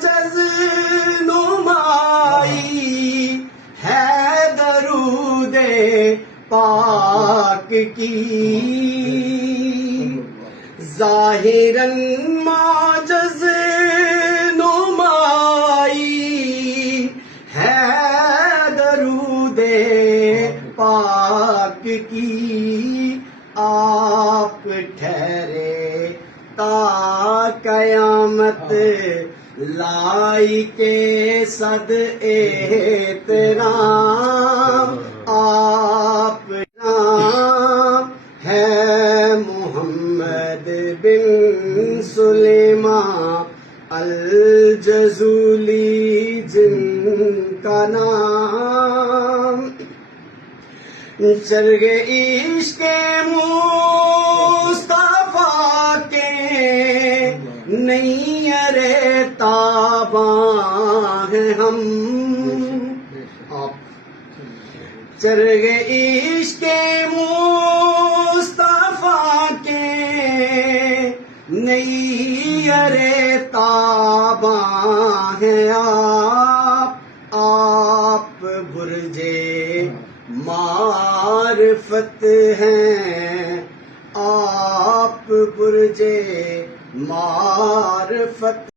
معجز نمائی ہے درود پاک کی، ظاہراً معجز نمائی ہے درود پاک کی، آپ ٹھہرے تا قیامت لائی کے صد احترام، آپ نام ہے محمد بن سلیمان الجزولی جن کا نام، چرغ عشق مصطفیٰ کے نہیں تاباں ہیں ہم، چرغ عشق مصطفیٰ کے نہیں تاباں ہیں آپ برجے معرفت ہیں، آپ برجے معرفت